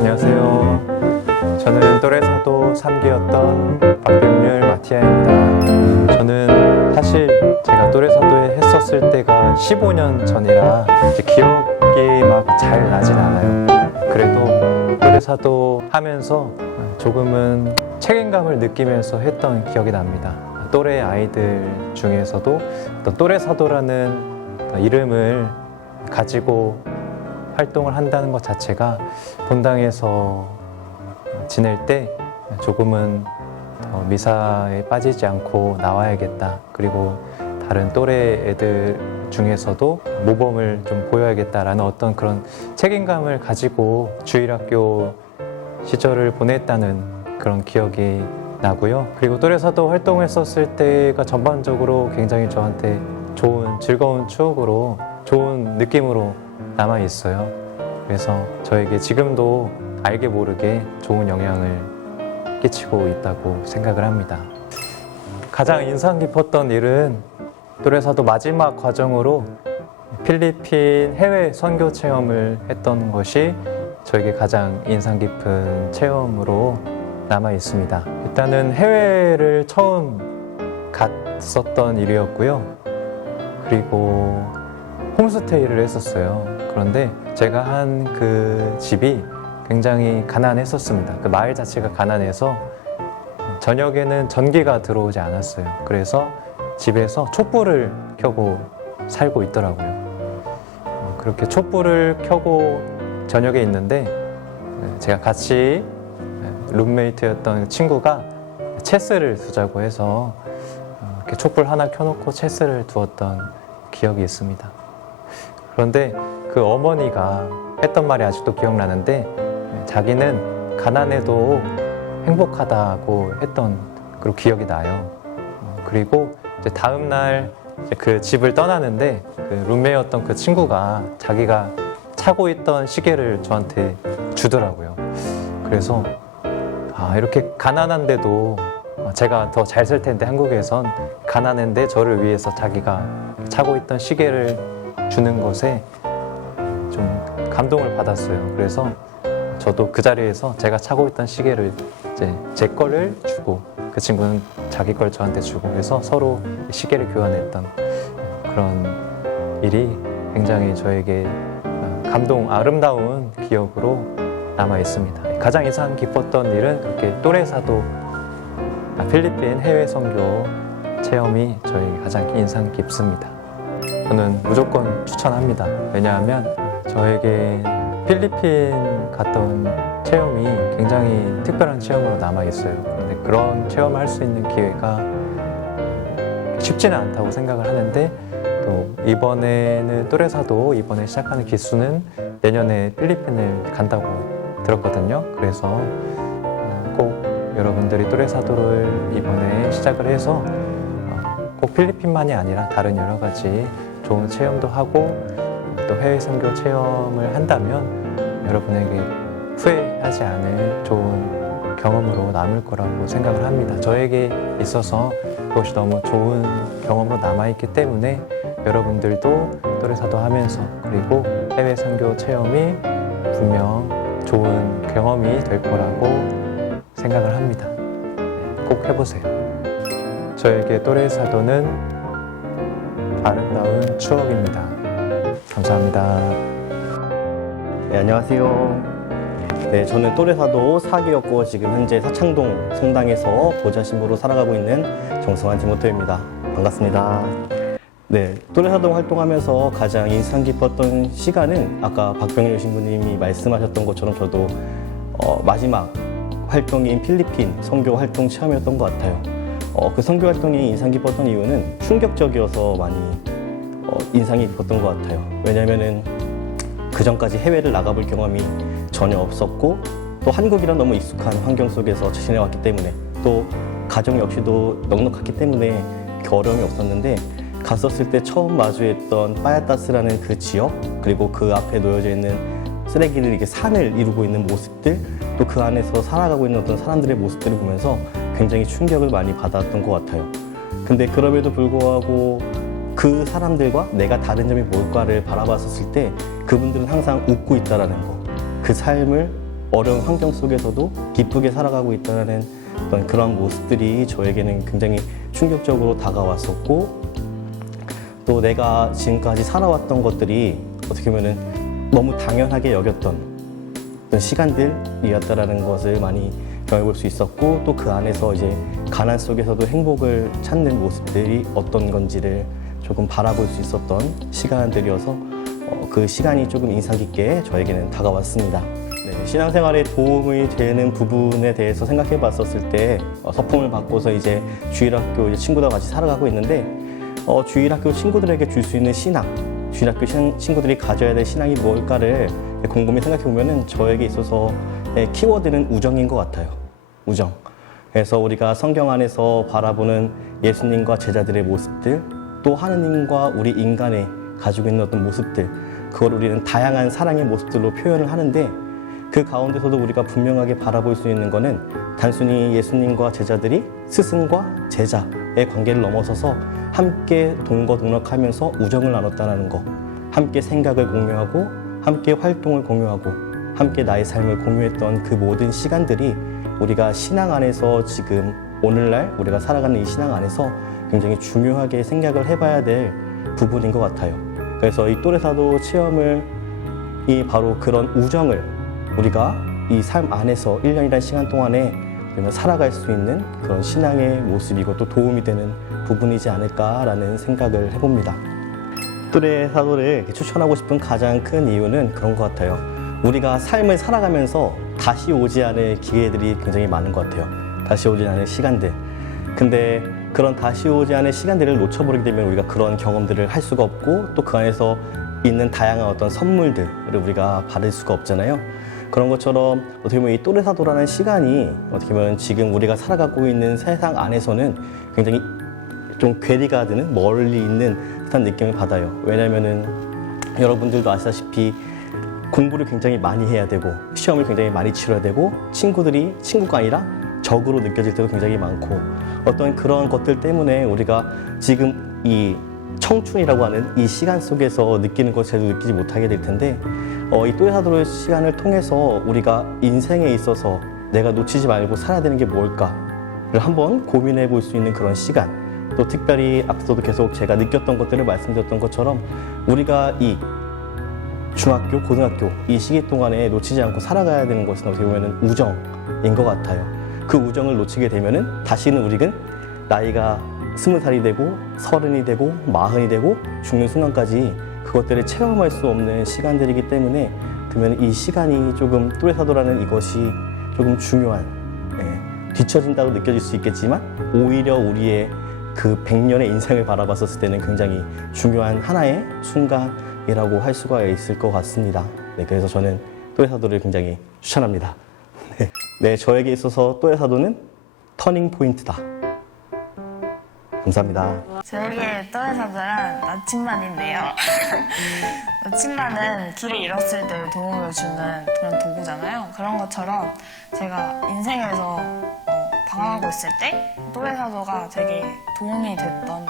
안녕하세요. 저는 또래사도 3기였던 박병률 마티아입니다. 저는 사실 제가 또래사도에 했었을 때가 15년 전이라 이제 기억이 막 잘 나진 않아요. 그래도 또래사도 하면서 조금은 책임감을 느끼면서 했던 기억이 납니다. 또래 아이들 중에서도 어떤 또래사도라는 이름을 가지고 활동을 한다는 것 자체가 본당에서 지낼 때 조금은 더 미사에 빠지지 않고 나와야겠다. 그리고 다른 또래 애들 중에서도 모범을 좀 보여야겠다라는 어떤 그런 책임감을 가지고 주일학교 시절을 보냈다는 그런 기억이 나고요. 그리고 또래사도 활동을 했었을 때가 전반적으로 굉장히 저한테 좋은 즐거운 추억으로 좋은 느낌으로 남아 있어요. 그래서 저에게 지금도 알게 모르게 좋은 영향을 끼치고 있다고 생각을 합니다. 가장 인상 깊었던 일은 또래사도 마지막 과정으로 필리핀 해외 선교 체험을 했던 것이 저에게 가장 인상 깊은 체험으로 남아 있습니다. 일단은 해외를 처음 갔었던 일이었고요. 그리고 홈스테이를 했었어요. 그런데 제가 한 그 집이 굉장히 가난했었습니다. 그 마을 자체가 가난해서 저녁에는 전기가 들어오지 않았어요. 그래서 집에서 촛불을 켜고 살고 있더라고요. 그렇게 촛불을 켜고 저녁에 있는데 제가 같이 룸메이트였던 친구가 체스를 두자고 해서 이렇게 촛불 하나 켜놓고 체스를 두었던 기억이 있습니다. 그런데 그 어머니가 했던 말이 아직도 기억나는데 자기는 가난해도 행복하다고 했던 그런 기억이 나요. 그리고 이제 다음 날 그 집을 떠나는데 그 룸메였던 그 친구가 자기가 차고 있던 시계를 저한테 주더라고요. 그래서 이렇게 가난한데도 제가 더 잘 살 텐데 한국에선 가난한데 저를 위해서 자기가 차고 있던 시계를 주는 것에 좀 감동을 받았어요. 그래서 저도 그 자리에서 제가 차고 있던 시계를 이제 제 거를 주고 그 친구는 자기 걸 저한테 주고 그래서 서로 시계를 교환했던 그런 일이 굉장히 저에게 아름다운 기억으로 남아 있습니다. 가장 인상 깊었던 일은 그렇게 또래사도 필리핀 해외 선교 체험이 저에게 가장 인상 깊습니다. 저는 무조건 추천합니다. 왜냐하면 저에게 필리핀 갔던 체험이 굉장히 특별한 체험으로 남아 있어요. 근데 그런 체험을 할 수 있는 기회가 쉽지는 않다고 생각을 하는데 또 이번에는 또래사도 이번에 시작하는 기수는 내년에 필리핀을 간다고 들었거든요. 그래서 꼭 여러분들이 또래사도를 이번에 시작을 해서 꼭 필리핀만이 아니라 다른 여러 가지 좋은 체험도 하고 또 해외 선교 체험을 한다면 여러분에게 후회하지 않을 좋은 경험으로 남을 거라고 생각을 합니다. 저에게 있어서 그것이 너무 좋은 경험으로 남아있기 때문에 여러분들도 또래사도 하면서 그리고 해외 선교 체험이 분명 좋은 경험이 될 거라고 생각을 합니다. 꼭 해보세요. 저에게 또래사도는 아름다운 추억입니다. 감사합니다. 네, 안녕하세요. 네, 저는 또래사도 4기였고 지금 현재 사창동 성당에서 보좌 신부로 살아가고 있는 정성환 디모토입니다. 반갑습니다. 네, 또래사도 활동하면서 가장 인상 깊었던 시간은 아까 박병률 신부님이 말씀하셨던 것처럼 저도 마지막 활동인 필리핀 선교 활동 체험이었던 것 같아요. 그 선교 활동이 인상 깊었던 이유는 충격적이어서 많이 인상이 깊었던 것 같아요. 왜냐면은 그 전까지 해외를 나가볼 경험이 전혀 없었고 또 한국이랑 너무 익숙한 환경 속에서 지내왔기 때문에 또 가정 역시도 넉넉했기 때문에 어려움이 없었는데 갔었을 때 처음 마주했던 빠야따스라는 그 지역 그리고 그 앞에 놓여져 있는 쓰레기를 이렇게 산을 이루고 있는 모습들 또 그 안에서 살아가고 있는 어떤 사람들의 모습들을 보면서 굉장히 충격을 많이 받았던 것 같아요. 근데 그럼에도 불구하고 그 사람들과 내가 다른 점이 뭘까를 바라봤었을 때 그분들은 항상 웃고 있다라는 거, 그 삶을 어려운 환경 속에서도 기쁘게 살아가고 있다는 어떤 그런 모습들이 저에게는 굉장히 충격적으로 다가왔었고, 또 내가 지금까지 살아왔던 것들이 어떻게 보면은 너무 당연하게 여겼던 어떤 시간들이었다라는 것을 많이 경험해볼 수 있었고, 또 그 안에서 이제 가난 속에서도 행복을 찾는 모습들이 어떤 건지를 조금 바라볼 수 있었던 시간들이어서 그 시간이 조금 인상 깊게 저에게는 다가왔습니다. 네, 신앙생활에 도움이 되는 부분에 대해서 생각해 봤었을 때 서품을 받고서 이제 주일학교 친구들과 같이 살아가고 있는데 주일학교 친구들에게 줄 수 있는 신앙, 주일학교 친구들이 가져야 될 신앙이 뭘까를 곰곰이 생각해 보면은 저에게 있어서 키워드는 우정인 것 같아요. 우정. 그래서 우리가 성경 안에서 바라보는 예수님과 제자들의 모습들, 또 하느님과 우리 인간의 가지고 있는 어떤 모습들, 그걸 우리는 다양한 사랑의 모습들로 표현을 하는데, 그 가운데서도 우리가 분명하게 바라볼 수 있는 것은 단순히 예수님과 제자들이 스승과 제자의 관계를 넘어서서 함께 동거동락하면서 우정을 나눴다는 거, 함께 생각을 공유하고 함께 활동을 공유하고 함께 나의 삶을 공유했던 그 모든 시간들이 우리가 신앙 안에서 지금 오늘날 우리가 살아가는 이 신앙 안에서 굉장히 중요하게 생각을 해봐야 될 부분인 것 같아요. 그래서 이 또래사도 체험을 바로 그런 우정을 우리가 이 삶 안에서 1년이라는 시간 동안에 살아갈 수 있는 그런 신앙의 모습이고 또 도움이 되는 부분이지 않을까라는 생각을 해봅니다. 또래사도를 추천하고 싶은 가장 큰 이유는 그런 것 같아요. 우리가 삶을 살아가면서 다시 오지 않을 기회들이 굉장히 많은 것 같아요. 다시 오지 않을 시간들. 근데 그런 다시 오지 않을 시간들을 놓쳐버리게 되면 우리가 그런 경험들을 할 수가 없고, 또 그 안에서 있는 다양한 어떤 선물들을 우리가 받을 수가 없잖아요. 그런 것처럼 어떻게 보면 이 또래사도라는 시간이 어떻게 보면 지금 우리가 살아가고 있는 세상 안에서는 굉장히 좀 괴리가 되는, 멀리 있는 듯한 느낌을 받아요. 왜냐면은 여러분들도 아시다시피 공부를 굉장히 많이 해야 되고 시험을 굉장히 많이 치러야 되고 친구들이 친구가 아니라 적으로 느껴질 때도 굉장히 많고, 어떤 그런 것들 때문에 우리가 지금 이 청춘이라고 하는 이 시간 속에서 느끼는 것을 제대로 느끼지 못하게 될 텐데, 이 또래사도의 시간을 통해서 우리가 인생에 있어서 내가 놓치지 말고 살아야 되는 게 뭘까를 한번 고민해 볼 수 있는 그런 시간, 또 특별히 앞서도 계속 제가 느꼈던 것들을 말씀드렸던 것처럼 우리가 이 중학교, 고등학교 이 시기 동안에 놓치지 않고 살아가야 되는 것은 어떻게 보면 우정인 것 같아요. 그 우정을 놓치게 되면은 다시는 우리는 나이가 20살이 되고 30이 되고 40이 되고 죽는 순간까지 그것들을 체험할 수 없는 시간들이기 때문에, 그러면 이 시간이 조금 또래사도라는 이것이 조금 중요한, 뒤처진다고 느껴질 수 있겠지만 오히려 우리의 그 100년의 인생을 바라봤었을 때는 굉장히 중요한 하나의 순간이라고 할 수가 있을 것 같습니다. 네, 그래서 저는 또래사도를 굉장히 추천합니다. 네, 저에게 있어서 또래사도는 터닝 포인트다. 감사합니다. 저에게 또래사도란 나침반인데요. 나침반은 길을 잃었을 때 도움을 주는 그런 도구잖아요. 그런 것처럼 제가 인생에서 방황하고 있을 때 또래사도가 되게 도움이 됐던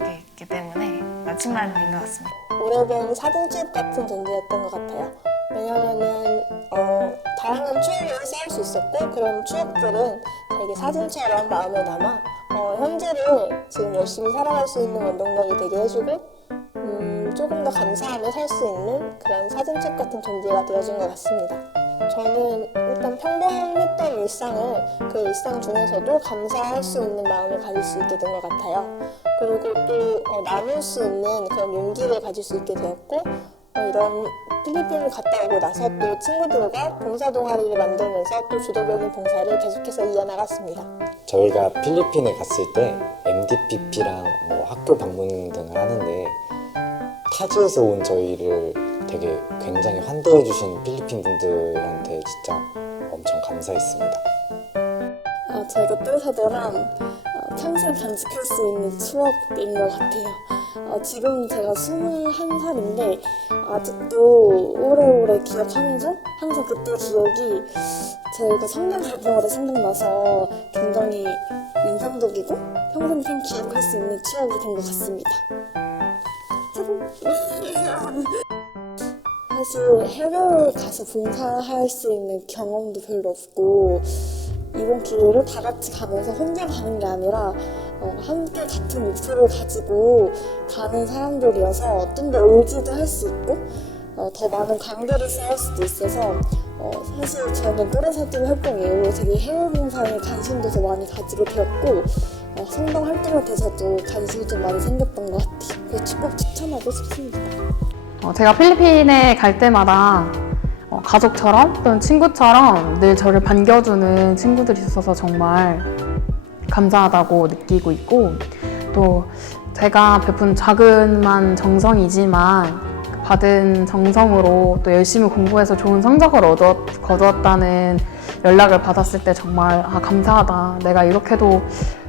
게 있기 때문에 나침반인 것 같습니다. 오래된 사진집 같은 존재였던 것 같아요. 왜냐면은 다양한 추억을 쌓을 수 있었고, 그런 추억들은 되게 사진처럼 마음에 남아 현재를 지금 열심히 살아갈 수 있는 원동력이 되게 해주고, 조금 더 감사하며 살 수 있는 그런 사진책 같은 존재가 되어준 것 같습니다. 저는 일단 평범했던 일상을 그 일상 중에서도 감사할 수 있는 마음을 가질 수 있게 된 것 같아요. 그리고 또 나눌 수 있는 그런 용기를 가질 수 있게 되었고, 이런 필리핀을 갔다 오고 나서 또 친구들과 봉사 동아리를 만들면서 또 주도적인 봉사를 계속해서 이어나갔습니다. 저희가 필리핀에 갔을 때 MDPP랑 학교 방문 등을 하는데, 타지에서 온 저희를 되게 굉장히 환대해 주신 필리핀 분들한테 진짜 엄청 감사했습니다. 저희가 또래사도랑 평생 간직할 수 있는 추억인 것 같아요. 지금 제가 21살인데 아직도 오래오래 기억하면서 항상 그때 기억이 저희가 성경 갈 때마다 생각나서 굉장히 인상적이고 평생 참 기억할 수 있는 추억이 된 것 같습니다. 사실 해외에 가서 봉사할 수 있는 경험도 별로 없고 이번 기회를 다 같이 가면서 혼자 가는 게 아니라 함께 같은 목표를 가지고 가는 사람들이어서 좀 더 의지도 할 수 있고 더 많은 관계를 쌓을 수도 있어서 사실 저는 또래사도 활동 이후로 되게 해외 봉사에 관심도 더 많이 가지게 되었고 성당 활동에 대해서도 관심이 좀 많이 생겼던 것 같아요. 그래서 꼭 추천하고 싶습니다. 제가 필리핀에 갈 때마다 가족처럼 또는 친구처럼 늘 저를 반겨주는 친구들이 있어서 정말 감사하다고 느끼고 있고 또 제가 베푼 작은만 정성이지만 받은 정성으로 또 열심히 공부해서 좋은 성적을 거두었다는 연락을 받았을 때 정말 감사하다. 내가 이렇게도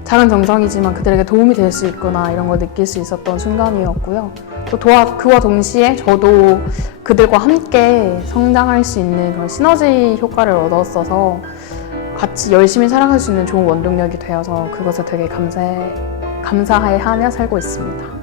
작은 정성이지만 그들에게 도움이 될 수 있구나 이런 걸 느낄 수 있었던 순간이었고요. 또 그와 동시에 저도 그들과 함께 성장할 수 있는 그런 시너지 효과를 얻었어서 같이 열심히 살아갈 수 있는 좋은 원동력이 되어서 그것을 되게 감사해하며 살고 있습니다.